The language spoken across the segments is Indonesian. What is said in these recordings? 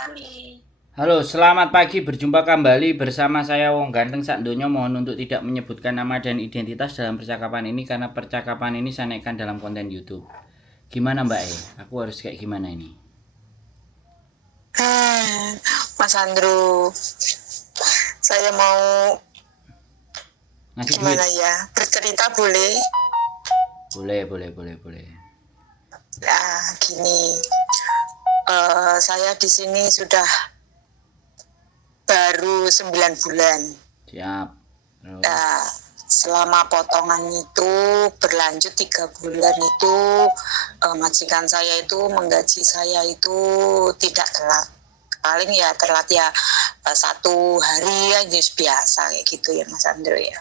kami. Halo, selamat pagi. Berjumpa kembali bersama saya Wong Ganteng Sak Donya. Mohon untuk tidak menyebutkan nama dan identitas dalam percakapan ini karena percakapan ini saya naikkan dalam konten YouTube. Gimana Mbak E? Aku harus kayak gimana ini? Mas Andrew, saya mau Ngasih gimana duit? ya? Bercerita boleh? Boleh. Gini, saya di sini sudah baru 9 bulan. Siap. Terus? Nah, selama potongan itu berlanjut 3 bulan itu majikan saya itu menggaji saya itu tidak telat. Paling ya telat ya 1 hari aja biasa kayak gitu ya Mas Andrew ya.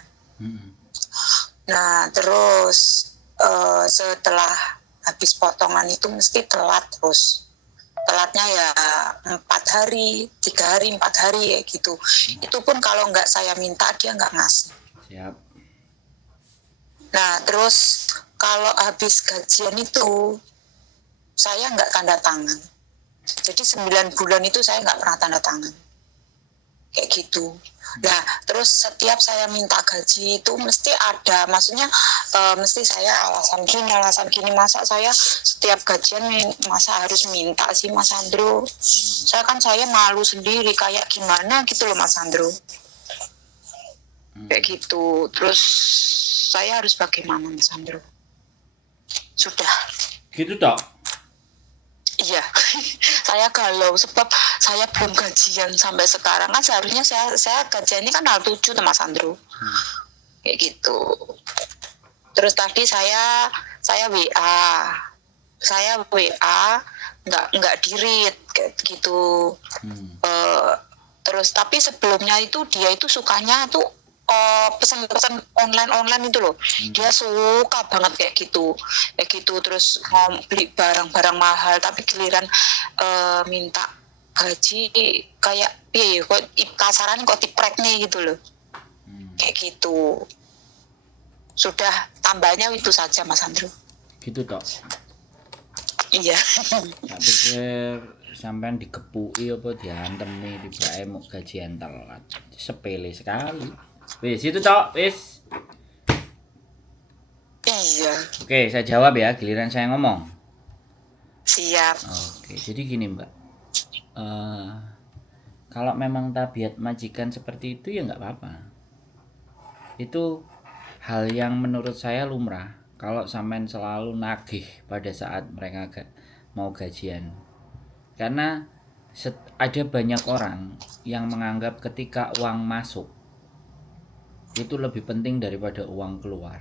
Nah terus setelah habis potongan itu mesti telat terus. Telatnya ya 4 hari, 3 hari, 4 hari ya gitu. Itu pun kalau nggak saya minta dia nggak ngasih. Siap. Nah terus kalau habis gajian itu saya nggak tanda tangan. Jadi 9 bulan itu saya nggak pernah tanda tangan. Kayak gitu. Nah terus setiap saya minta gaji itu mesti ada, maksudnya mesti saya alasan gini, masa saya setiap gajian masa harus minta sih Mas Andrew. Saya malu sendiri kayak gimana gitu loh Mas Andrew. Kayak gitu. Terus saya harus bagaimana Mas Andrew? Sudah. Gitu toh? Iya, saya galau sebab saya belum gajian sampai sekarang. Kan seharusnya saya gajian ini kan tanggal 7 Mas Andrew. Kayak gitu. Terus tadi saya WA. Saya WA nggak di-read kayak gitu. Terus tapi sebelumnya itu dia itu sukanya tuh pesan-pesan online itu loh. Dia suka banget kayak gitu terus beli barang-barang mahal tapi giliran minta gaji kayak kok kasaran kok diprek nih gitu loh. Kayak gitu. Sudah, tambahnya itu saja Mas Andrew. Gitu toh? Iya. Tak pikir sampean dikepuki apa diantemi tibake mau gajian telat. Sepele sekali. Wis itu toh, wis. Iya. Oke, saya jawab ya, giliran saya ngomong. Siap. Oke, jadi gini Mbak. Kalau memang tabiat majikan seperti itu ya nggak apa-apa. Itu hal yang menurut saya lumrah. Kalau sampean selalu nagih pada saat mereka mau gajian. Karena ada banyak orang yang menganggap ketika uang masuk itu lebih penting daripada uang keluar.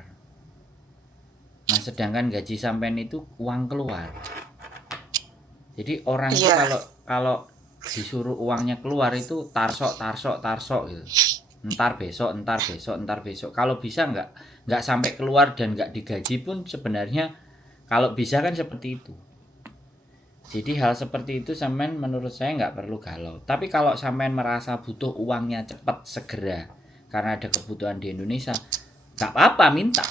Nah, sedangkan gaji sampean itu uang keluar. Jadi orang itu kalau disuruh uangnya keluar itu tarsok gitu. Entar besok. Kalau bisa nggak sampai keluar dan nggak digaji pun sebenarnya kalau bisa kan seperti itu. Jadi hal seperti itu sampean menurut saya nggak perlu galau. Tapi kalau sampean merasa butuh uangnya cepat segera karena ada kebutuhan di Indonesia, nggak apa-apa minta.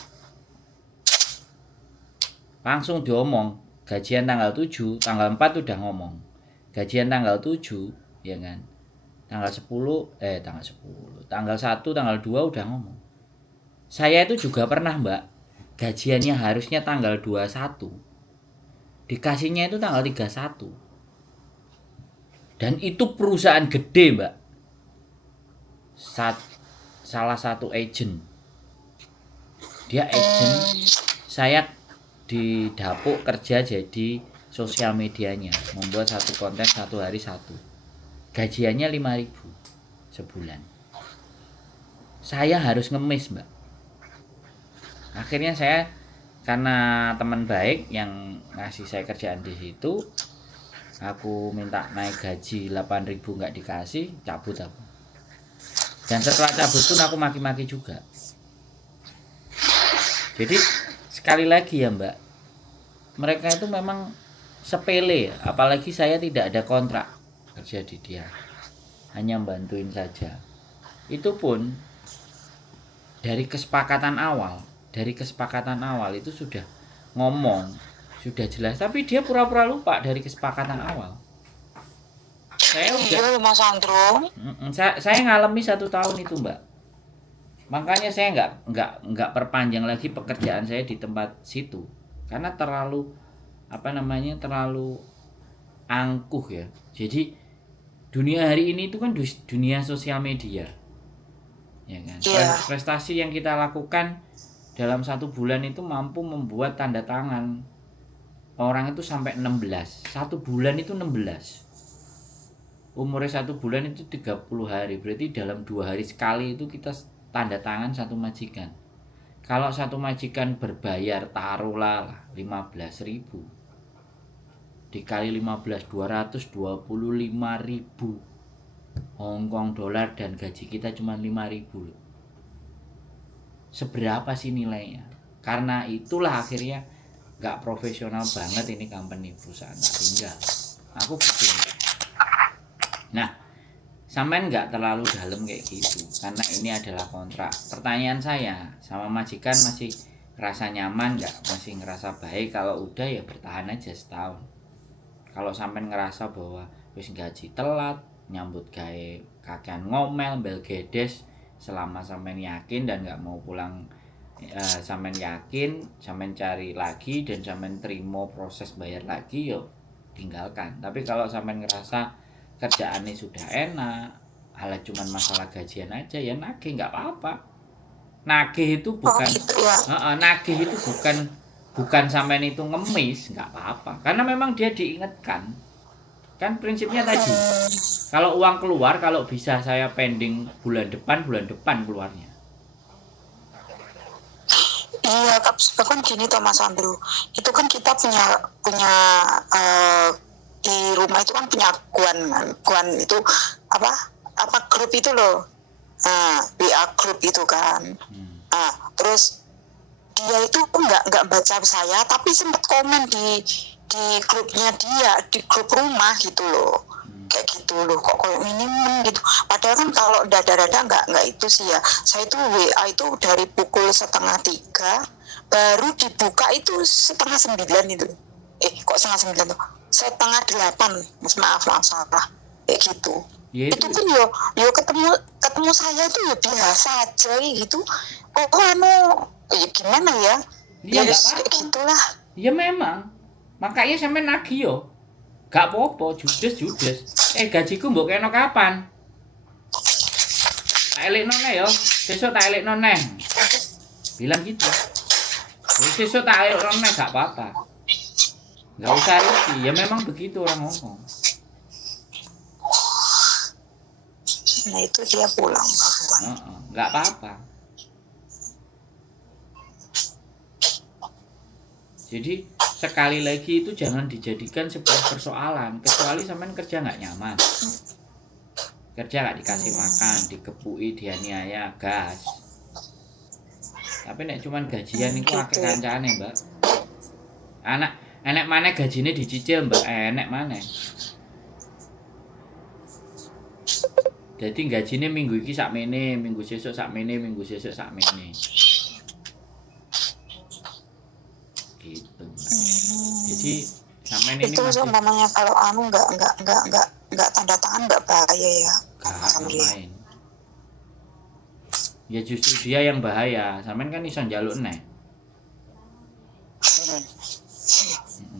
Langsung diomong, gajian tanggal 7, tanggal 4 udah ngomong. Gajian tanggal 7, ya kan. Tanggal 1, tanggal 2 udah ngomong. Saya itu juga pernah, Mbak. Gajiannya harusnya tanggal 21. Dikasihnya itu tanggal 31. Dan itu perusahaan gede, Mbak. Salah satu agent. Dia agent, saya di dapur kerja jadi sosial medianya, membuat satu konten 1 hari 1. Gajiannya 5.000 sebulan. Saya harus ngemis Mbak. Akhirnya saya karena teman baik yang ngasih saya kerjaan di situ, aku minta naik gaji 8.000 nggak dikasih, cabut aku. Dan setelah cabut pun aku maki-maki juga. Jadi sekali lagi ya Mbak, mereka itu memang sepele, apalagi saya tidak ada kontrak kerja di dia, hanya bantuin saja. Itu pun dari kesepakatan awal itu sudah ngomong, sudah jelas, tapi dia pura-pura lupa dari kesepakatan awal. Saya udah Iya Mas Andro. saya ngalami 1 tahun itu, Mbak. Makanya saya nggak perpanjang lagi pekerjaan saya di tempat situ karena terlalu terlalu angkuh ya. Jadi dunia hari ini itu kan dunia sosial media, ya kan. Iya. Prestasi yang kita lakukan dalam 1 bulan itu mampu membuat tanda tangan orang itu sampai 16. 1 bulan itu 16. Umurnya 1 bulan itu 30 hari. Berarti dalam 2 hari sekali itu kita tanda tangan satu majikan. Kalau satu majikan berbayar taruhlah 15.000 dikali 15, 225.000 Hongkong dolar dan gaji kita cuma 5.000 loh. Seberapa sih nilainya? Karena itulah akhirnya gak profesional banget ini company perusahaan tak tinggal. Aku betul. Nah, sampean nggak terlalu dalam kayak gitu karena ini adalah kontrak. Pertanyaan saya, sama majikan masih ngerasa nyaman nggak? Masih ngerasa baik? Kalau udah ya bertahan aja setahun. Kalau sampean ngerasa bahwa wis gaji telat, nyambut gawe kakean ngomel, bel gedes, selama sampean yakin dan nggak mau pulang, sampean yakin, sampean cari lagi dan sampean terima proses bayar lagi, yo tinggalkan. Tapi kalau sampean ngerasa kerjaannya sudah enak, halah cuman masalah gajian aja, ya nagih nggak apa-apa. Nagih itu bukan gitu ya. nagih itu bukan sampean itu ngemis, nggak apa-apa. Karena memang dia diingatkan. Kan prinsipnya tadi, kalau uang keluar, kalau bisa saya pending bulan depan keluarnya. Iya, kan gini toh Mas Andro. Itu kan kita punya di rumah itu kan punya kuan itu apa grup itu loh. WA grup itu kan. Terus dia itu nggak baca saya tapi sempat komen di grupnya dia, di grup rumah gitu loh. Kayak gitu loh, kok kayak minimum gitu. Padahal kan kalau dada-dada nggak itu sih ya. Saya itu WA itu dari pukul 2:30 baru dibuka itu 8:30 itu. Kok 7:30 tuh? 7:30, maaf salah. Kayak gitu. Ya itu pun yo ketemu saya itu ya biasa aja gitu. Gimana ya? Ya nggak apa-apa. Gitulah. Ya memang. Makanya sampean nagih yo. Gak apa-apa, judes. Gajiku mbok kena kapan? Tak elekno neh yo. Sesuk tak elekno neh. Bilang gitu. Sesuk tak elekno neh gak apa-apa. Gak usah risih. Ya memang begitu orang ngomong. Nah itu dia pulang. Gak apa-apa. Jadi sekali lagi itu jangan dijadikan sebuah persoalan, kecuali sampean kerja nggak nyaman, kerja nggak dikasih makan, dikepui, dianiaya, gas. Tapi nek cuman gajian itu akeh kancane, Mbak. Enek maneh gajine dicicil, Mbak. Enek maneh. Jadi gajine minggu iki sakmene, minggu sesuk sakmene, minggu sesuk sakmene. Gitu. Jadi sampean ini itu masih umpamanya kalau nggak tanda tangan nggak bahaya ya. Main. Ya justru dia yang bahaya. Sampean kan iso njaluk neh.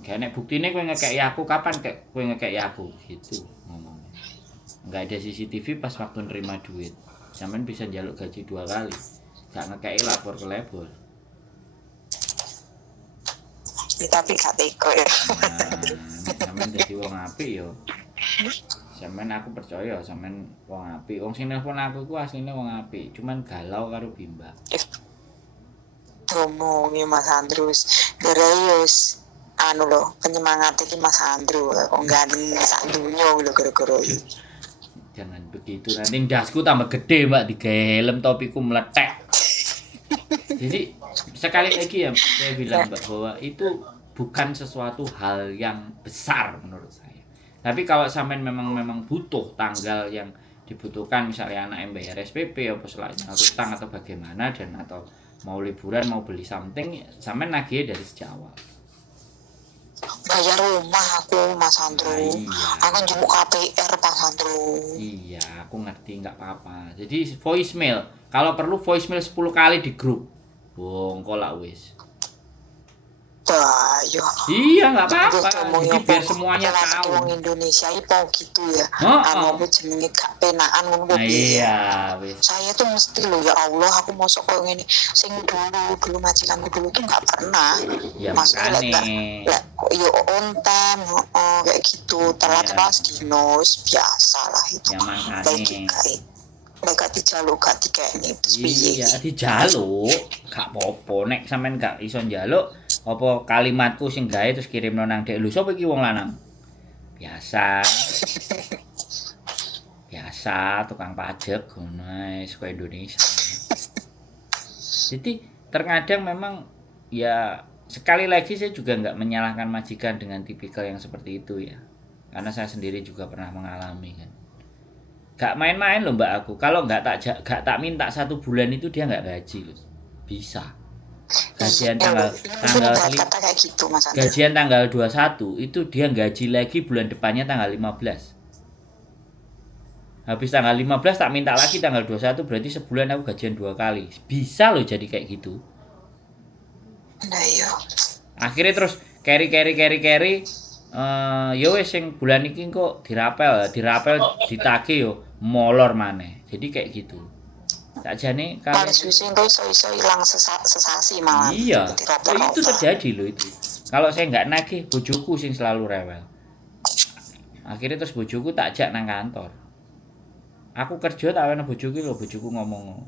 Gak nek buktine kowe ngekeki aku kapan kowe ngekeki aku gitu ngomongnya. Enggak ada CCTV pas waktu nerima duit. Sampean bisa njaluk gaji 2 kali. Gak ngekeki lapor ke labor. Tapi gak teko ya. Sampean dadi wong apik yo. Sampean aku percaya sampean wong apik. Wong sing nelpon aku ku asline wong apik, cuman galau karo Bimba. Ngomongi Mas Andrus, Gerayus anu lho, penyemangat iki Mas Andru, kok gandeng sak dunya lho gara-gara iki. Jangan begitu, nanti dasku tambah gede Mbak, digawe helm topiku meletek. Jadi sekali lagi ya saya bilang Mbak bahwa itu bukan sesuatu hal yang besar menurut saya. Tapi kalau sampean memang butuh tanggal yang dibutuhkan, misalnya anak yang bayar SPP apa selainnya utang atau bagaimana, dan atau mau liburan mau beli something, sampean nagih dari sejak awal. bayar rumah aku Mas Andro. Nah, iya. Aku jemput KPR Mas Andro. Iya, aku ngerti nggak apa-apa. Jadi voicemail, kalau perlu voicemail 10 kali di grup. Wong kok lah wis. Bayo. Iya, nggak Gue apa-apa. ngomongnya Jadi biar apa? semuanya Apa tahu. wong Indonesia iki mau gitu ya. Heeh. Anu jenenge gak penaan ngono Nah, piye. iya, wis. Saya tuh mesti loh ya Allah aku mosok koyo ngene sing dulu majikanku dulu tuh nggak pernah Ya maksudnya makane. lek yo on time kayak gitu telat Iya. pas dinos biasa lah itu Ya lagi makane. kayak mereka dijaluk gak dikene terus piye Iya, dijaluk. Gak apa-apa nek sampean gak iso njaluk, apa kalimatku sing gawe terus kirimno nang dhek. Lho sapa iki wong lanang? Biasa. Biasa tukang pajak ngono ae saka Indonesia. Jadi terkadang memang ya sekali lagi saya juga nggak menyalahkan majikan dengan tipikal yang seperti itu ya. Karena saya sendiri juga pernah mengalami kan. Gak main-main loh mbak aku. Kalau nggak tak minta 1 bulan itu dia nggak gaji loh. Bisa. Gajian tanggal kata kayak gitu Mas Andri. gajian tanggal 21 itu dia gaji lagi bulan depannya tanggal 15. Habis tanggal 15 tak minta lagi tanggal 21 berarti sebulan aku gajian 2 kali. Bisa loh jadi kayak gitu. Nah yo. Akhirnya terus carry ya wis sing bulan iki kok dirapel ditagih yo molor maneh. Jadi kayak gitu. Sakjane Paling kalau suwi engko iso hilang sesasi malah. iya, itu terjadi loh itu. Kalau saya nggak nagih, bojoku sing selalu rewel. Akhirnya terus bojoku tak ajak nang kantor. Aku kerja tak ana bojoku lho, bojoku ngomong.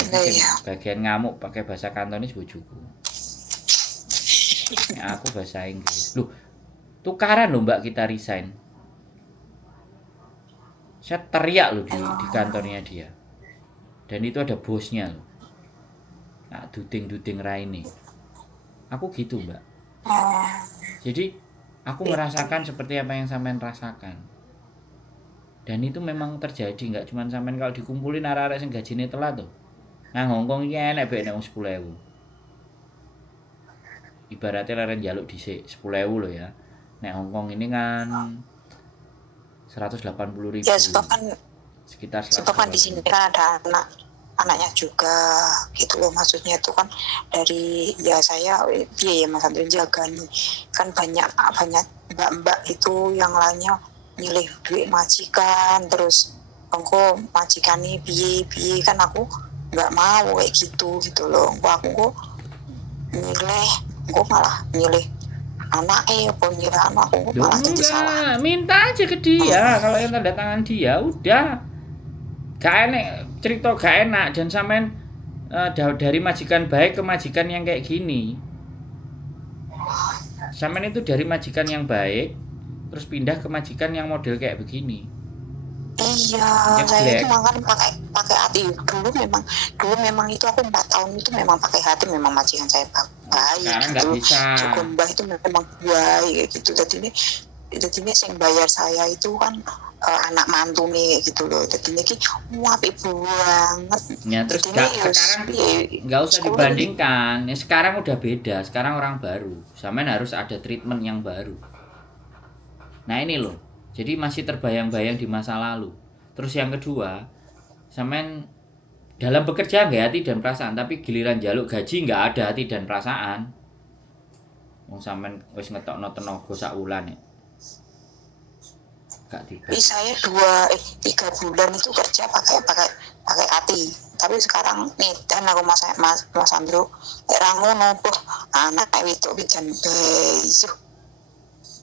Sing bagian ngamuk pakai bahasa Kantonis bojoku. Ya, aku bahasa Inggris. Loh, tukaran loh Mbak kita resign. Saya teriak loh di kantornya dia. Dan itu ada bosnya loh. Nah, duding raine. Aku gitu Mbak. Jadi aku merasakan seperti apa yang sampean rasakan. Dan itu memang terjadi, nggak cuma sampean kalau dikumpulin arek-arek sing gajine telat tuh. Nang Hongkong iki enek bae nek 10.000. Ibaratnya leren jaluk dhisik 10.000 loh ya. Nek Hongkong ini kan 180.000. Ya sebab kan sekitar di sini kan ada anaknya juga gitu loh, maksudnya itu kan dari ya saya ya Mas Andri jaga nih kan banyak mbak-mbak itu yang lainnya milih duit majikan terus engko majikan nih piye kan aku nggak mau kayak gitu loh. Aku malah milih anaknya apa milih anakku malah jadi salah. Minta aja ke dia kalau yang tanda tangan dia udah gak enak cerita gak enak dan sampean dari majikan baik ke majikan yang kayak gini. Sampean itu dari majikan yang baik terus pindah ke majikan yang model kayak begini. Iya, saya itu makan pakai hati dulu memang itu aku 4 tahun itu memang pakai hati memang majikan saya baik. Sekarang nggak bisa. Cukup mbah itu memang baik gitu. Jadi ini yang bayar saya itu kan anak mantu nih gitu loh. Jadi ini apik banget. Ya terus sekarang nggak usah dibandingkan. Ya, sekarang udah beda. Sekarang orang baru. Sampean harus ada treatment yang baru. Nah ini loh. Jadi masih terbayang-bayang di masa lalu. Terus yang kedua, sampean dalam bekerja nggak hati dan perasaan, tapi giliran jaluk gaji nggak ada hati dan perasaan. Wong sampean wis ngetokno tenaga sak wulan ya. Gak tiba. Saya 3 bulan itu kerja pakai hati. Tapi sekarang nih dan aku Mas Andro ra ngono tuh anak wedok jan bejo.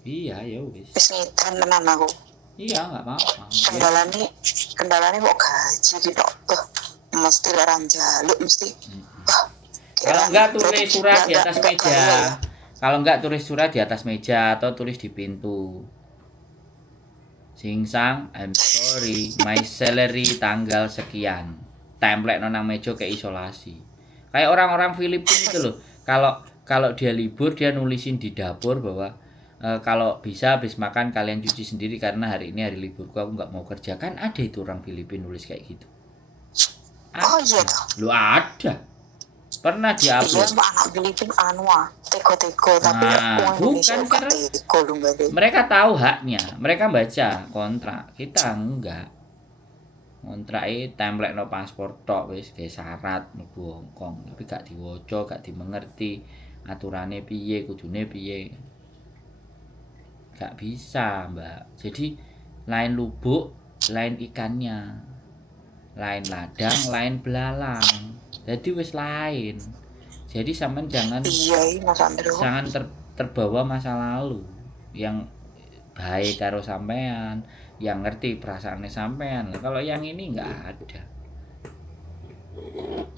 Iya, ya wis. Wis ngedan tenan aku. Iya, enggak apa-apa. Kendalane kok gaji gitu. Mesti larang jaluk mesti. Kalau enggak tulis surat di atas meja. Kalau enggak tulis surat di atas meja atau tulis di pintu. Singsang, I'm sorry, my salary tanggal sekian. Template nang meja kayak isolasi. Kayak orang-orang Filipina itu loh. Kalau dia libur dia nulisin di dapur bahwa kalau bisa habis makan kalian cuci sendiri karena hari ini hari liburku aku nggak mau kerja. Kan ada itu orang Filipina nulis kayak gitu. Oh iya toh. Lu ada. Pernah Iya, diupload. anak Filipina teko-teko tapi Nah, wong Indonesia bukan gak karena teko lho mbak. mereka tahu haknya, mereka baca kontrak. Kita enggak. Kontrake templekno paspor tok wis gawe syarat mlebu Hongkong, tapi gak diwaca, gak dimengerti aturane piye, kudune piye. Gak bisa, Mbak. Jadi lain lubuk, lain ikannya. Lain ladang, lain belalang. Jadi wis lain. Jadi sampean jangan Iya, Mas Andro. terbawa masa lalu yang baik karo sampean, yang ngerti perasaannya sampean. Kalau yang ini nggak ada.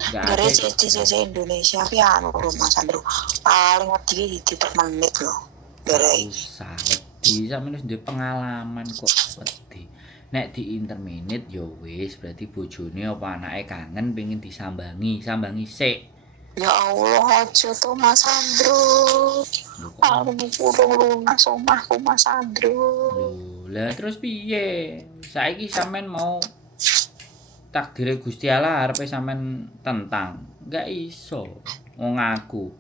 Nggak ada. Dari cici Indonesia tapi anu lho Mas Andro. Paling wedi di menit lho. Dari Usah wedi sampean wis duwe pengalaman kok wedi. Nek di interminate ya wis berarti bojone apa anake kangen pengen disambangi, sambangi sik. ya Allah aja to Mas Andro. Aku kurang lunas omahku Mas Andro. Loh, lah terus piye? Saiki sampean mau takdire Gusti Allah arepe sampean tentang? Enggak iso. Wong aku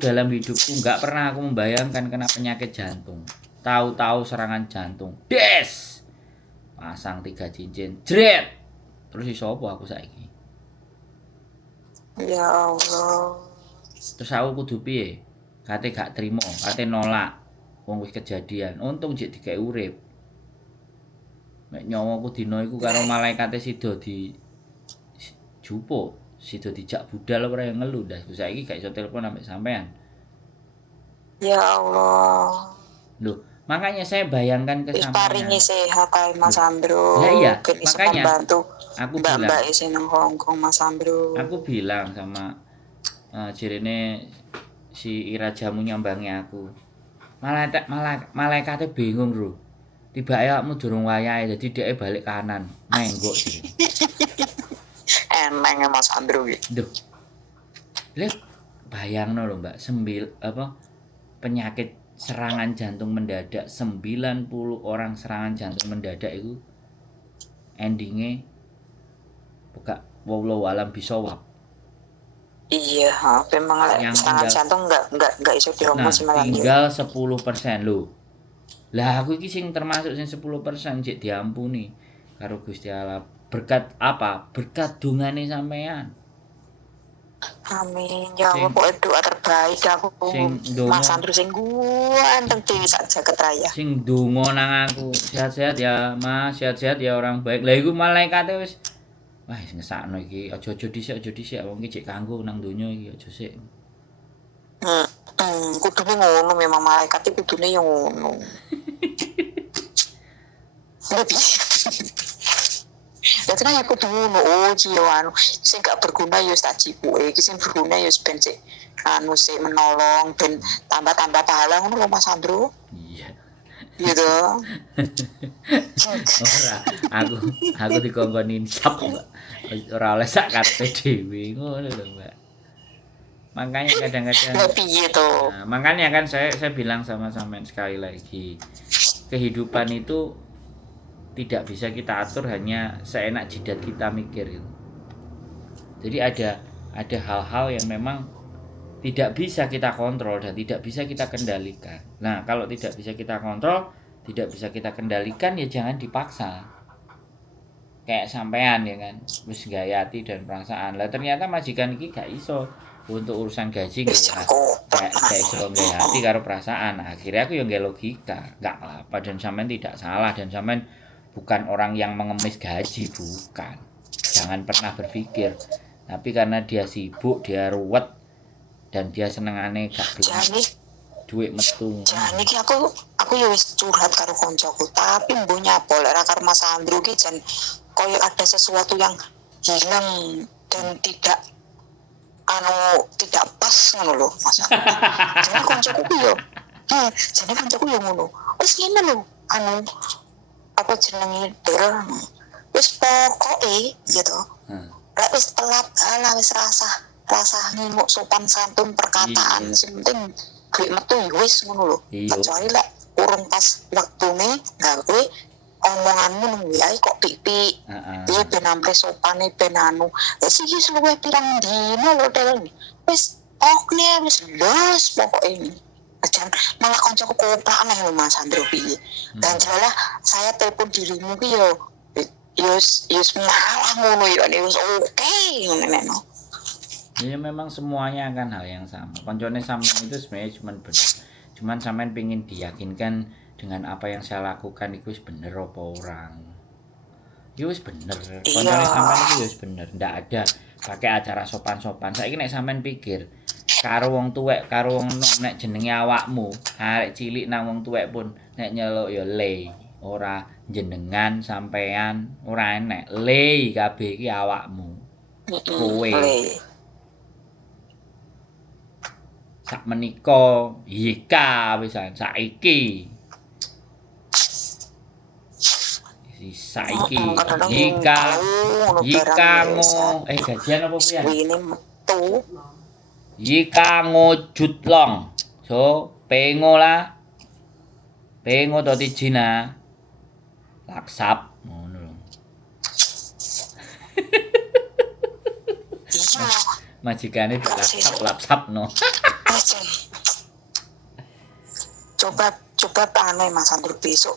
dalam hidupku enggak pernah aku membayangkan kena penyakit jantung. Tahu-tahu serangan jantung. Des. Pasang 3 cincin. Jret. Terus iso apa aku saiki? Ya Allah. Terus aku kudu piye? Kate gak trimo, kate nolak. Wong wis kejadian. Untung jek dikek urip. Nek nyawaku dina iku karo malaikate sida di jupuk, sida dijak budal ora yang ngelu ndas. Saiki gak iso telepon ambek sampean. Ya Allah. Loh, makanya saya bayangkan ke sampean. Paringi sehat ae Mas Andro. Ya iya, Ben iso makanya membantu aku mbak-mbak bilang. sing nang Hongkong Mas Andro. Aku bilang sama jirene si Ira Jamu nyambangi aku. Malaikate bingung, Bro. Tiba awakmu durung wayahe dadi dheke balik kanan, menggok sih. Eneng Mas Andro iki. Duh. Lek bayangno lho, Mbak, penyakit serangan jantung mendadak 90 orang serangan jantung mendadak itu endingnya buka wallahu alam bisawab. Iya, memang serangan jantung enggak iso diromos tinggal 10% lho. Lah aku iki sing termasuk sing 10% cek diampuni karo Gusti Allah. Berkat apa? Berkat dungane sampean. Amin. Ya Allah, pokoknya doa terbaik aku. Mas Andro sing ganteng dewe sak jagat raya. Sing donga nang aku. Sehat-sehat ya, Mas. Sehat-sehat ya orang baik. Lah iku malaikate wis wah wis ngesakno iki. Aja dhisik. Wong iki cek kanggo nang donya iki aja sik. Kudune ngono memang malaikat iki kudune yo ngono. Lebih. Dadi kan aku ngono yo anu sing gak berguna yo tak cipuke, iki sing berguna yo ben sik anu sik menolong ben tambah-tambah pahala ngono lho Mas Andro. Iya. Gitu. Ora, aku dikongkon insap, Mbak. Ora oleh sak karepe dhewe ngono lho, Mbak. Makanya kadang-kadang makanya kan saya bilang sama sampean sekali lagi, kehidupan itu tidak bisa kita atur hanya seenak jidat kita mikir gitu. Jadi ada hal-hal yang memang tidak bisa kita kontrol dan tidak bisa kita kendalikan. Nah, kalau tidak bisa kita kontrol, tidak bisa kita kendalikan ya jangan dipaksa. Kayak sampean ya kan, wis gaya hati dan perasaan. Lah ternyata majikan iki gak iso untuk urusan gaji kayak iso gaya hati karo perasaan. Nah, akhirnya aku yang gak logika, gak apa dan sampean tidak salah dan sampean bukan orang yang mengemis gaji, bukan. Jangan pernah berpikir. Tapi karena dia sibuk, dia ruwet dan dia senengane gak gelem duit metu. Jan iki aku ya wis curhat karo koncoku, tapi mbok nyapa lek karo Mas Andro ki jan koyo ada sesuatu yang hilang dan tidak pas ngono lho Mas. Jadi koncoku yo ngono. Wis ngene lho, apa jenenge dorong. Wis pokoke gitu. Lek wis telat ala wis rasa ngimuk sopan santun perkataan sing penting duit metu wis ngono lho. Kecuali lek urung pas wektune gawe omonganmu nang wae kok pipi. Heeh. Piye ben ampe sopane ben anu. Wis iki luwih pirang dino lho Del. Wis okne wis los pokoke ini. Ajan malah koncoku kopak neh lho Mas Andro piye. Dan jelas saya telepon dirimu ki yo malah ngono yo wis oke ngono. Ya memang semuanya akan hal yang sama. Koncone sampean itu sebenarnya cuman sampean pengen diyakinkan dengan apa yang saya lakukan itu wis bener apa orang. Ya wis bener. Koncone sampean itu wis bener. Ndak ada pakai acara sopan-sopan. Saiki nek sampean pikir karo wong tuwek karo wong enom nek jenenge awakmu, arek cilik nang wong tuwek pun nek nyeluk ya le. Ora jenengan sampean ora enek. Le kabeh iki awakmu. Kowe. Sak menika yika wisan saiki yika gajian apa piye ini metu yika ngojutlong so pengo dadi jina laksap ngono lho iya majikane dilapsap no coba tanah Mas Andro besok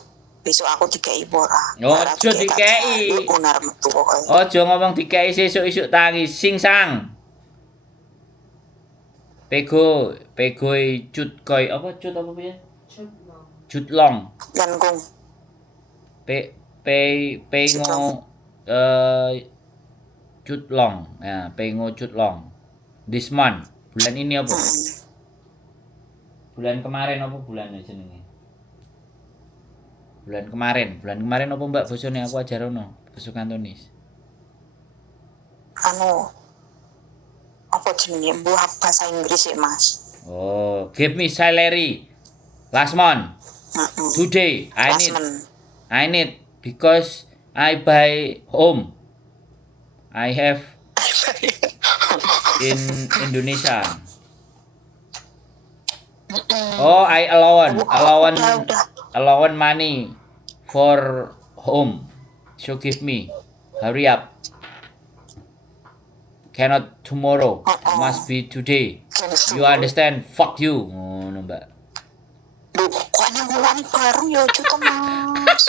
aku dikei ora. Ojo dikei. Unar metu pokoke. Ojo ngomong dikei sesuk-esuk tangi singsang. Pego cut koi apa cut apa piye? Jutlong. Langkung. Pengo Jutlong. Ya, pengo Jutlong. This month. Bulan ini apa? Bulan kemarin apa bulannya jenenge? Bulan kemarin apa Mbak bosone aku ajarono basa Kantonis. Anu apa jenenge mbuh bahasa Inggris ya Mas. Oh, give me salary last month. Today I need because I buy home. I have in Indonesia. Oh, I allowance money for home. So give me. Hurry up. Cannot tomorrow. Must be today. You understand? Fuck you. Ngono, Mbak. Duh, kok nanggulangi bareng ya cukup Mas.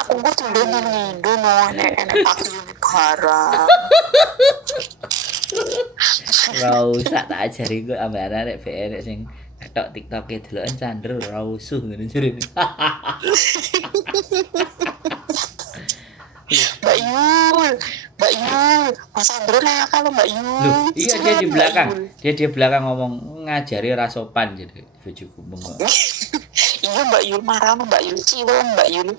Aku tuh ngindo no nek aku barang. Ra usah tak ajari kok ambek arek BN sing tok TikTok-e deloken candro ra usuh ngene jarene. Mbak Yul, Mas Andro lah kalau Mbak Yul. Loh, iya dia di belakang. Dia di belakang ngomong ngajari ra sopan jadi bojoku bengok. Iya Mbak Yul marah Mbak Yul ciwon Mbak Yul.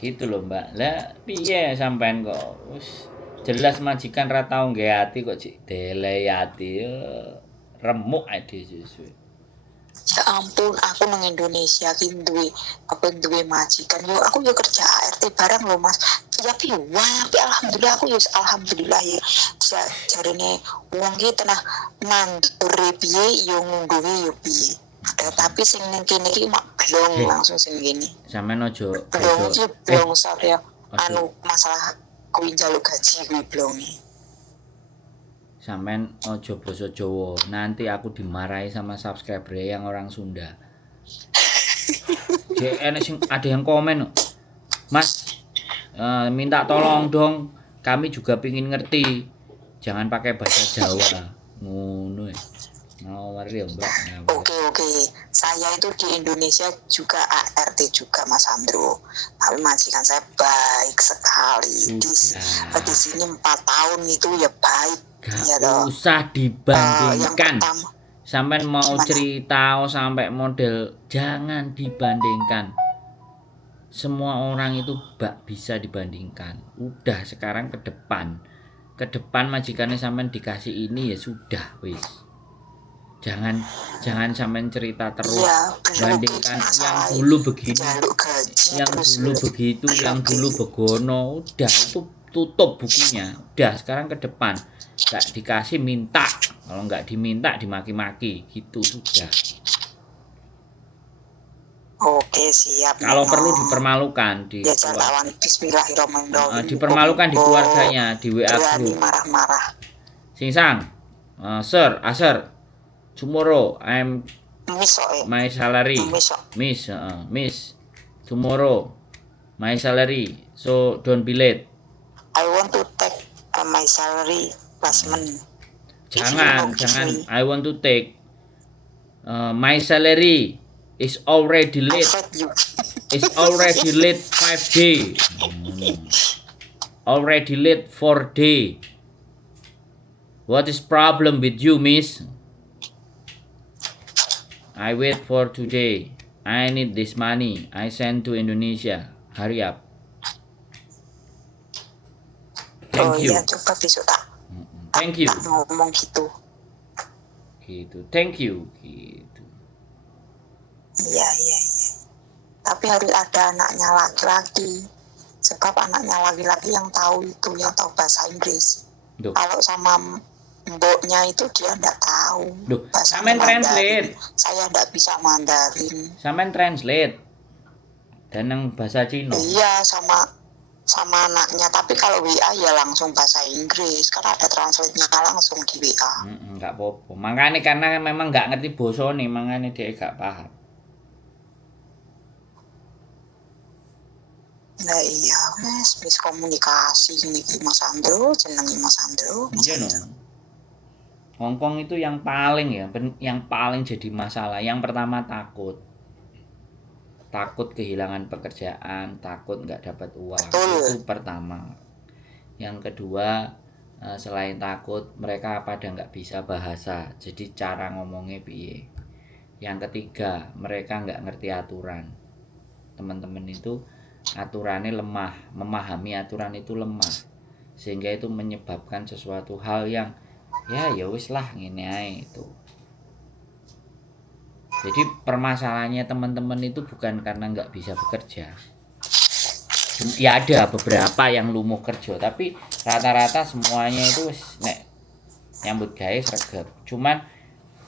Gitu loh Mbak. Lah piye sampean kok wis jelas majikan ra tau nggae ati kok cik delei ati remuk ade suwe. Ya ampun, aku nang Indonesia ki duwe majikan. Yo aku yo kerja ART barang lho Mas. Ya piye wae alhamdulillah aku yo alhamdulillah ya. Jarene wong ki tenah mandure piye yo ngunduhe yo piye. Tapi sing ning kene iki mak blong langsung sing kene. Sampeyan aja blong saya anu masalah kuwi njaluk gaji kuwi blonge. Sampeyan aja basa Jawa, nanti aku dimarahi sama subscriber yang orang Sunda. Ada yang komen, Mas, minta tolong dong, kami juga pingin ngerti, jangan pakai bahasa Jawa, ngono ya. Ngawur ya Mbak. Oke. Saya itu di Indonesia juga ART juga Mas Andro. Tapi majikan saya baik sekali. Di sini 4 tahun itu ya baik. Gak ya usah dibandingkan. Sampai mau cerita sampai model jangan dibandingkan. Semua orang itu bisa dibandingkan. Udah sekarang ke depan majikannya sampai dikasih ini ya sudah wis. Jangan sampean cerita terus ya, bandingkan yang dulu begini yang dulu begitu yang dulu begono udah itu tutup bukunya udah sekarang ke depan nggak dikasih minta kalau nggak diminta dimaki-maki gitu sudah. Oke, siap. Kalau Nino. perlu dipermalukan di Ya jangan lawan Bismillahirrahmanirrahim. dipermalukan di keluarganya, di WA Berani group. marah-marah. Singsang, sir, tomorrow my salary, miss, tomorrow my salary, so don't be late. I want to take my salary last month. Jangan, I want to take my salary is already late. It's already late 5 day. Already late 4 day. What is problem with you, miss? I wait for today. I need this money. I send to Indonesia. Hurry up. Thank you. Iya, coba besok tak. Thank you. Tak ngomong gitu. Gitu. Thank you. Gitu. Iya. Tapi harus ada anaknya laki-laki. Sebab anaknya laki-laki yang tahu itu, yang tahu bahasa Inggris. Duh. Kalau sama mboknya itu dia enggak tahu. Samen translate. Saya enggak bisa Mandarin. Samen translate. Dan yang bahasa Cina. Iya, sama anaknya. Tapi kalau WA ya langsung bahasa Inggris. Kan ada translate-nya langsung di WA. Enggak apa-apa. Makanya karena memang enggak ngerti basa nih, makanya dia enggak paham. Nah iya, miskomunikasi ini Mas Andro, jenengi Mas Andro. Iya no. Hongkong itu yang paling jadi masalah. Yang pertama takut kehilangan pekerjaan, takut nggak dapat uang. Itu pertama. Yang kedua, selain takut, mereka pada nggak bisa bahasa, jadi cara ngomongnya piye. Yang ketiga, mereka nggak ngerti aturan. Teman-teman itu aturannya lemah, memahami aturan itu lemah, sehingga itu menyebabkan sesuatu hal yang ya wis lah ngene ae itu. Jadi permasalahannya teman-teman itu bukan karena nggak bisa bekerja. Ya ada beberapa yang lumuh kerja, tapi rata-rata semuanya itu nek nyambut gawe sregep. Cuman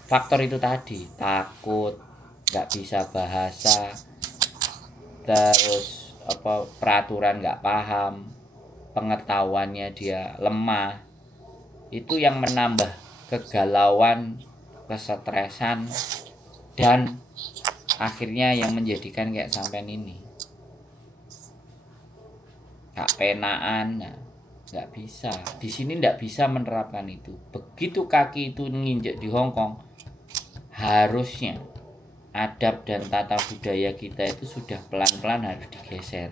faktor itu tadi, takut, nggak bisa bahasa, terus peraturan nggak paham, pengetahuannya dia lemah, itu yang menambah kegalauan, kesetresan, dan akhirnya yang menjadikan kayak sampean ini gak penaan, nggak bisa. Di sini nggak bisa menerapkan itu. Begitu kaki itu nginjek di Hongkong, harusnya adab dan tata budaya kita itu sudah pelan-pelan harus digeser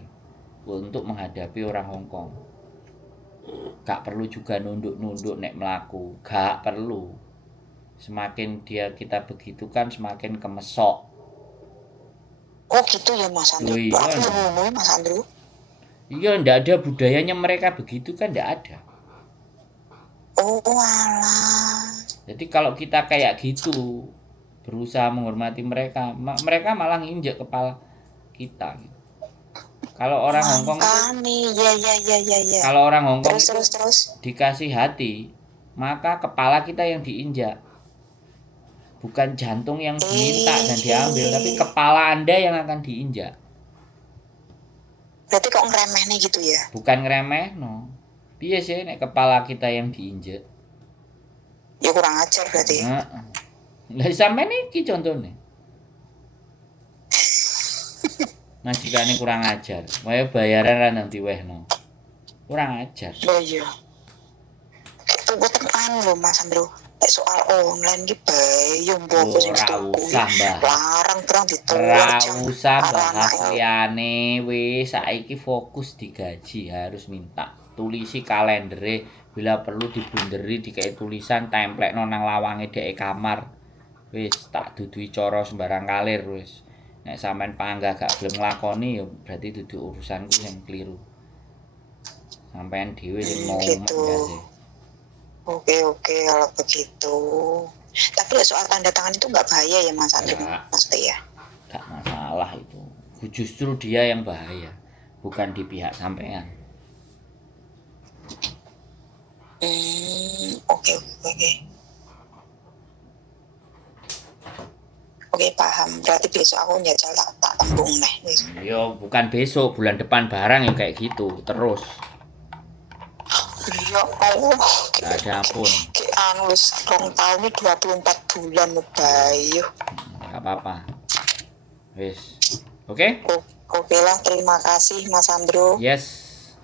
untuk menghadapi orang Hongkong. Gak perlu juga nunduk-nunduk nek melaku, gak perlu. Semakin kita begitu kan semakin kemesok. Oh gitu ya Mas Andro. Iya, Mas Andro. Iya, ndak ada budayanya mereka begitu kan, ndak ada. Oh alah. Jadi kalau kita kayak gitu, berusaha menghormati mereka, mereka malah nginjek kepala kita. Kalau orang Hongkong itu, ya. Kalau orang Hongkong terus dikasih hati, maka kepala kita yang diinjak, bukan jantung yang diminta dan diambil, tapi kepala Anda yang akan diinjak. Berarti kok ngeremeh nih gitu ya? Bukan ngeremeh, no. Biasa nek kepala kita yang diinjak. Ya kurang ajar berarti. Lah sampean iki contone. Majikane kurang ajar. Wae bayaran ra nang diwehno. Kurang ajar. Oh iya. Itu tekan lho Mas Andro. Soal online ki bae yo mbok sing tuku. Larang terang ditolak. Ora usah bahas liyane wis saiki fokus digaji harus minta. Tulisi kalendere bila perlu dibunderi dikai tulisan templekno nang lawange dhek kamar. Wis tak dudui cara sembarang kalir wis. Nek sampean panggah gak gelem nglakoni ya berarti dudu urusanku sing kliru. Sampean dhewe sing mau sih. Oke kalau begitu. Tapi soal tanda tangan itu nggak bahaya ya Mas Andri maksudnya ya? Gak masalah itu. Justru dia yang bahaya, bukan di pihak sampean. Oke paham. Berarti besok aku njajal tak tak tembung nih. Yo bukan besok, bulan depan barang yang kayak gitu terus. Ya Allah, Gak ada ampun. kayak anu wis 2 tahun ini 24 bulan bayu. Gak apa-apa. Wis. Oke? Oke lah, terima kasih Mas Andro. Yes.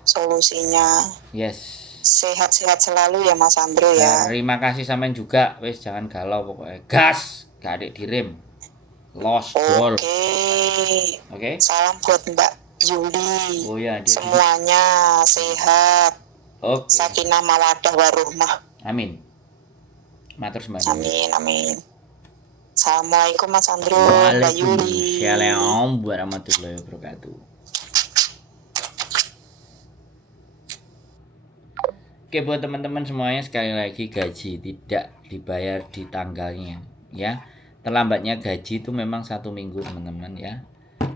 Solusinya. Yes. Sehat-sehat selalu ya Mas Andro ya. Terima kasih sampean juga. Wis jangan galau pokoknya. Gas, gak adik direm. Lost ball. Oke. Salam buat Mbak Yuli. Oh ya, semuanya sehat. Oke. Sakinah mawaddah warahmah. Amin. Matur sembah. Amin. Assalamualaikum Mas Andro, Mbak Yuli. Waalaikumsalam warahmatullahi wabarakatuh. Oke, buat teman-teman semuanya, sekali lagi gaji tidak dibayar di tanggalnya ya. Terlambatnya gaji itu memang 1 minggu teman-teman ya,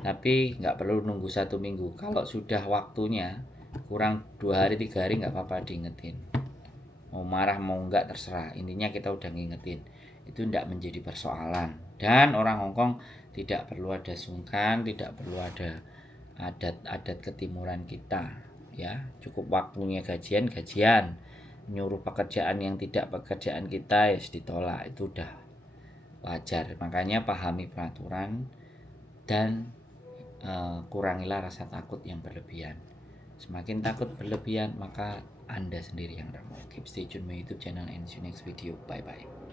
tapi nggak perlu nunggu 1 minggu. Kalau sudah waktunya kurang 2 hari 3 hari nggak apa-apa diingetin. Mau marah mau nggak terserah, intinya kita udah ngingetin. Itu tidak menjadi persoalan. Dan orang Hongkong tidak perlu ada sungkan, tidak perlu ada adat-adat ketimuran kita ya. Cukup waktunya gajian, nyuruh pekerjaan yang tidak pekerjaan kita ya ditolak, itu udah wajar. Makanya pahami peraturan dan kurangilah rasa takut yang berlebihan. Semakin takut berlebihan maka Anda sendiri yang remuk. Keep stay tune my YouTube channel and see you next video. Bye bye.